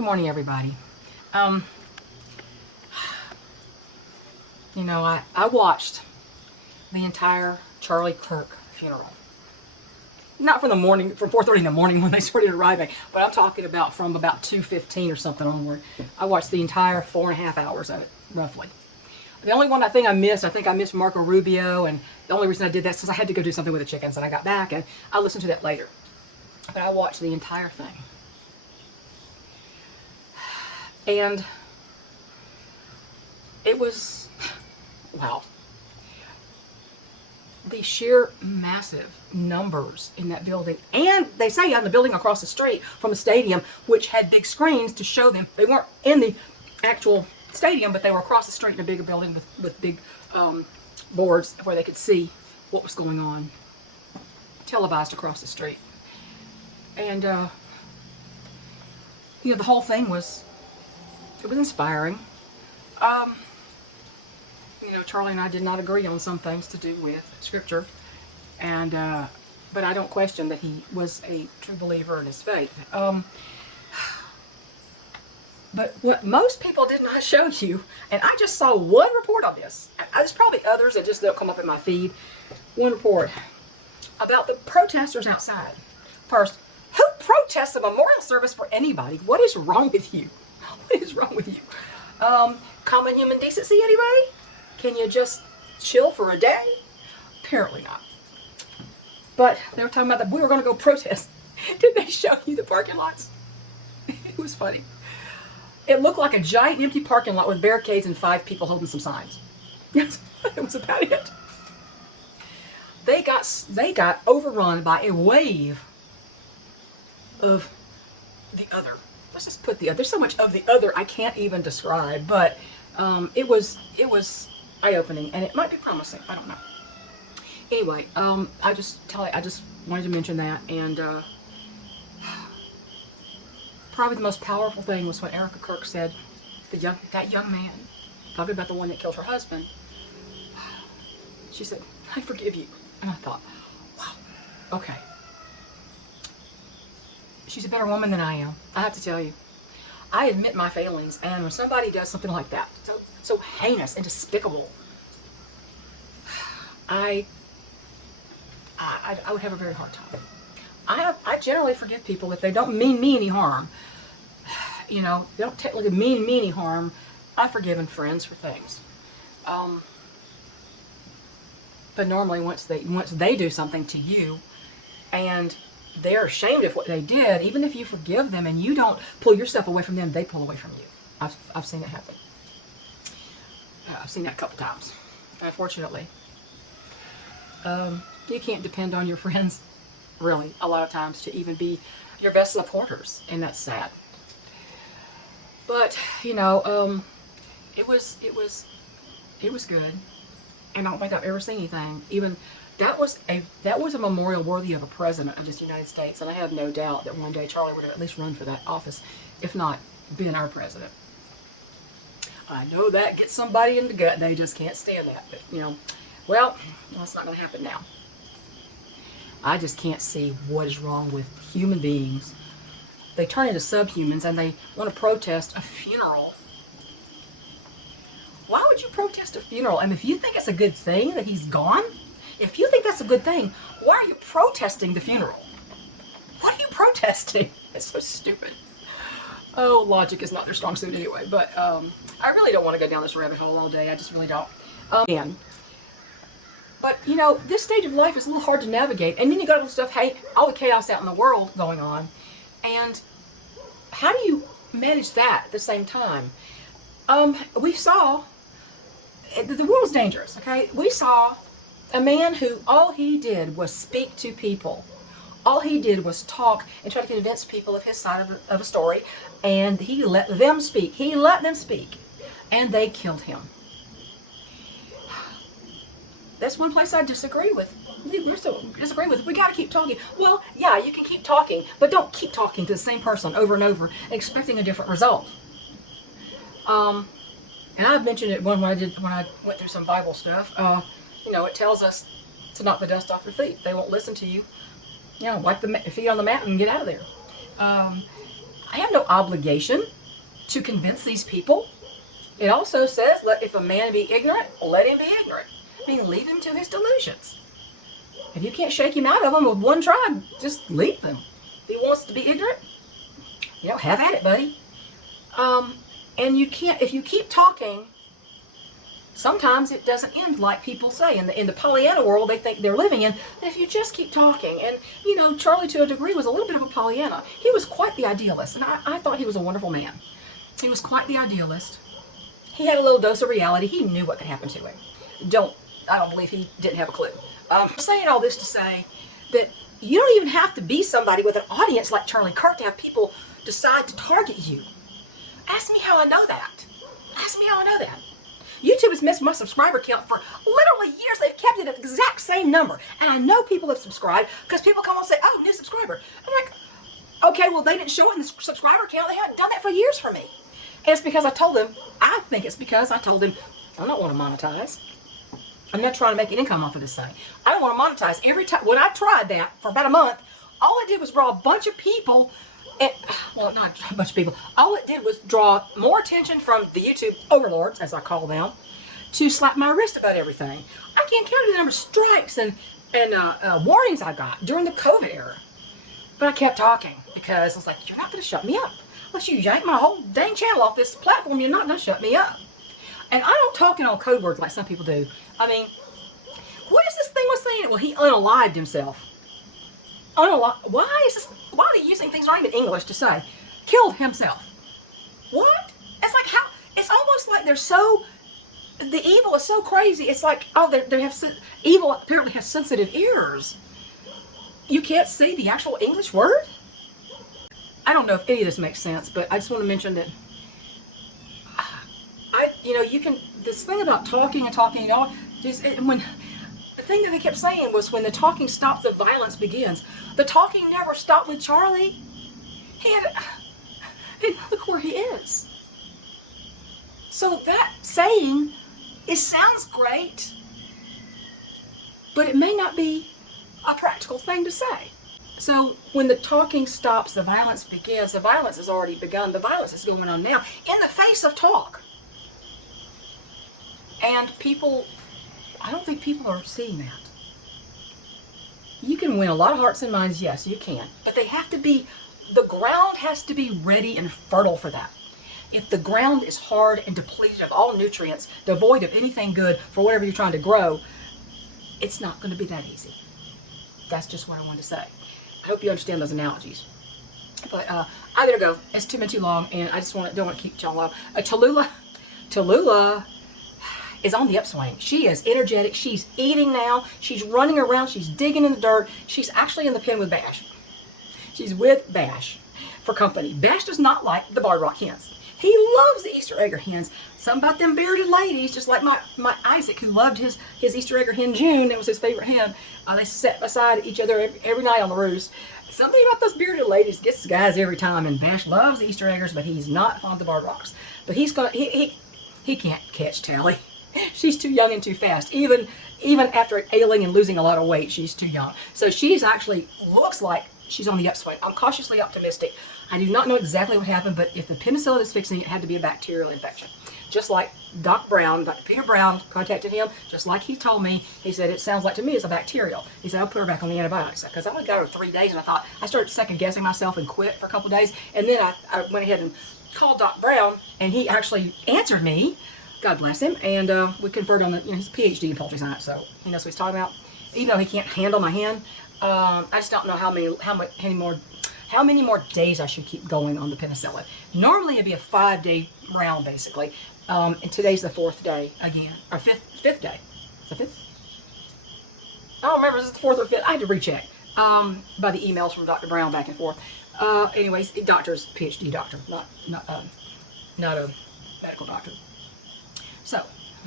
Good morning, everybody. I watched the entire Charlie Kirk funeral. Not from 4:30 in the morning when they started arriving, but I'm talking about from about 2:15 or something onward. I watched the entire 4.5 hours of it, roughly. The only one I think I missed Marco Rubio, and the only reason I did that is because I had to go do something with the chickens, and I got back, and I'll listen to that later. But I watched the entire thing. And it was, wow. The sheer massive numbers in that building. And they say on the building across the street from a stadium, which had big screens to show them. They weren't in the actual stadium, but they were across the street in a bigger building with big boards where they could see what was going on, televised across the street. And, the whole thing was, it was inspiring. Charlie and I did not agree on some things to do with scripture, and but I don't question that he was a true believer in his faith. But what most people did not show you, and I just saw one report on this. There's probably others that just don't come up in my feed. One report about the protesters outside. First, who protests a memorial service for anybody? What is wrong with you? What is wrong with you? Common human decency, anybody? Can you just chill for a day? Apparently not. But they were talking about that we were going to go protest. Did they show you the parking lots? It was funny. It looked like a giant empty parking lot with barricades and 5 people holding some signs. Yes, it was about it. They got overrun by a wave of the other. Let's just put the other. There's so much of the other I can't even describe, but it was eye-opening, and it might be promising. I don't know. Anyway, I just wanted to mention that, and probably the most powerful thing was when Erica Kirk said, that young man, talking about the one that killed her husband, she said, "I forgive you," and I thought, wow, okay. She's a better woman than I am. I have to tell you. I admit my failings, and when somebody does something like that, so heinous and despicable, I would have a very hard time. I generally forgive people if they don't mean me any harm. They don't technically mean me any harm. I've forgiven friends for things. But normally once they do something to you, and they're ashamed of what they did, even if you forgive them and you don't pull yourself away from them, they pull away from you. I've seen it happen. I've seen that a couple times, unfortunately. You can't depend on your friends, really, a lot of times, to even be your best supporters, and that's sad. But it was good, and I don't think I've ever seen anything even. That was a memorial worthy of a president of the United States, and I have no doubt that one day Charlie would have at least run for that office, if not been our president. I know that gets somebody in the gut, and they just can't stand that. But well, it's not going to happen now. I just can't see what is wrong with human beings. They turn into subhumans, and they want to protest a funeral. Why would you protest a funeral? And if you think it's a good thing that he's gone, if you think that's a good thing, why are you protesting the funeral? What are you protesting? It's so stupid. Oh, logic is not their strong suit anyway, but I really don't want to go down this rabbit hole all day. I just really don't. But, this stage of life is a little hard to navigate. And then you got all the stuff, all the chaos out in the world going on. And how do you manage that at the same time? We saw, the world's dangerous, okay? We saw a man who all he did was speak to people. All he did was talk and try to convince people of his side of a story, and he let them speak. He let them speak, and they killed him. That's one place I disagree with. We got to keep talking. Well, yeah, you can keep talking, but don't keep talking to the same person over and over, expecting a different result. And I've mentioned it when I went through some Bible stuff. It tells us to knock the dust off your feet. They won't listen to you. Wipe the feet on the mat and get out of there. I have no obligation to convince these people. It also says, if a man be ignorant, let him be ignorant. I mean, leave him to his delusions. If you can't shake him out of them with one try, just leave him. If he wants to be ignorant, have at it, buddy. And you can't, if you keep talking, sometimes it doesn't end like people say. In the Pollyanna world they think they're living in, that if you just keep talking, and Charlie to a degree was a little bit of a Pollyanna. He was quite the idealist, and I thought he was a wonderful man. He was quite the idealist. He had a little dose of reality. He knew what could happen to him. I don't believe he didn't have a clue. I'm saying all this to say that you don't even have to be somebody with an audience like Charlie Kirk to have people decide to target you. Ask me how I know that. Ask me how I know that. YouTube has missed my subscriber count for literally years. They've kept it at the exact same number. And I know people have subscribed because people come and say, oh, new subscriber. I'm like, okay, well, they didn't show it in the subscriber count. They haven't done that for years for me. And it's because I told them, I think it's because I told them, I don't want to monetize. I'm not trying to make an income off of this thing. I don't want to monetize. Every time, when I tried that for about a month, all it did was draw a bunch of people. Well, not a bunch of people. All it did was draw more attention from the YouTube overlords, as I call them, to slap my wrist about everything. I can't count the number of strikes and warnings I got during the COVID era. But I kept talking because I was like, you're not going to shut me up. Unless you yank my whole dang channel off this platform, you're not going to shut me up. And I don't talk in all code words like some people do. I mean, what is this thing was saying? Well, he unalived himself. Why are they using things not even English to say? Killed himself. What? It's like how, it's almost like they're so, the evil is so crazy. It's like, oh, they have, evil apparently has sensitive ears. You can't see the actual English word? I don't know if any of this makes sense, but I just want to mention that this thing about talking, when the thing that they kept saying was when the talking stops, the violence begins. The talking never stopped with Charlie. And look where he is. So that saying, it sounds great, but it may not be a practical thing to say. So when the talking stops, the violence begins. The violence has already begun. The violence is going on now in the face of talk. And people, I don't think people are seeing that. You can win a lot of hearts and minds, yes, you can. But they have to be, the ground has to be ready and fertile for that. If the ground is hard and depleted of all nutrients, devoid of anything good for whatever you're trying to grow, it's not going to be that easy. That's just what I wanted to say. I hope you understand those analogies. But I better go. It's too long, and I just don't want to keep y'all up. Tallulah is on the upswing. She is energetic. She's eating now. She's running around. She's digging in the dirt. She's actually in the pen with Bash. She's with Bash for company. Bash does not like the barred rock hens. He loves the Easter egger hens. Something about them bearded ladies, just like my Isaac, who loved his Easter egger hen June. It was his favorite hen. They sat beside each other every night on the roost. Something about those bearded ladies gets the guys every time, and Bash loves the Easter eggers, but he's not fond of the barred rocks. But he can't catch Tally. She's too young and too fast. Even after ailing and losing a lot of weight, she's too young. So she's actually looks like she's on the upswing. I'm cautiously optimistic. I do not know exactly what happened, but if the penicillin is fixing it, it had to be a bacterial infection. Just like Dr. Peter Brown contacted him, just like he told me, he said, it sounds like to me it's a bacterial. He said, I'll put her back on the antibiotics. Because I only got her 3 days, and I started second guessing myself and quit for a couple of days. And then I went ahead and called Dr. Brown, and he actually answered me. God bless him. And we conferred on he's a PhD in poultry science, so he knows what he's talking about. Even though he can't handle my hen, I just don't know how many more days I should keep going on the penicillin. Normally it'd be a 5-day round, basically. And today's the 4th day again, or fifth day. Is the 5th? I don't remember. Is it the 4th or 5th? I had to recheck by the emails from Dr. Brown back and forth. Anyways, doctor's PhD doctor, not a medical doctor. So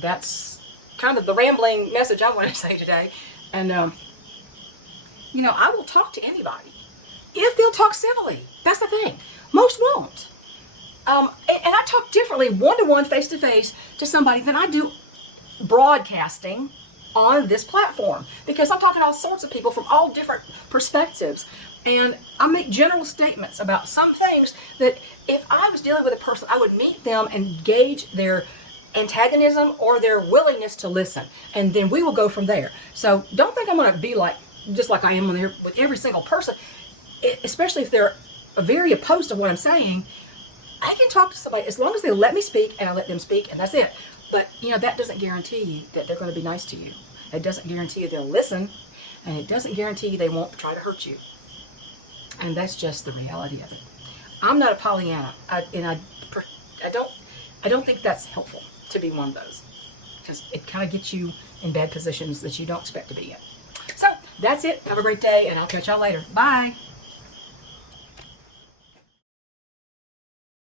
that's kind of the rambling message I want to say today. And I will talk to anybody if they'll talk civilly. That's the thing. Most won't. And I talk differently, one-to-one, face-to-face, to somebody than I do broadcasting on this platform, because I'm talking to all sorts of people from all different perspectives. And I make general statements about some things that if I was dealing with a person, I would meet them and gauge their antagonism or their willingness to listen. And then we will go from there. So don't think I'm going to be like, just like I am with every single person, especially if they're very opposed to what I'm saying. I can talk to somebody as long as they let me speak and I let them speak, and that's it. But, that doesn't guarantee you that they're going to be nice to you. It doesn't guarantee you they'll listen, and it doesn't guarantee you they won't try to hurt you. And that's just the reality of it. I'm not a Pollyanna, I don't think that's helpful to be one of those, because it kind of gets you in bad positions that you don't expect to be in. So that's it. Have a great day, and I'll catch y'all later. Bye.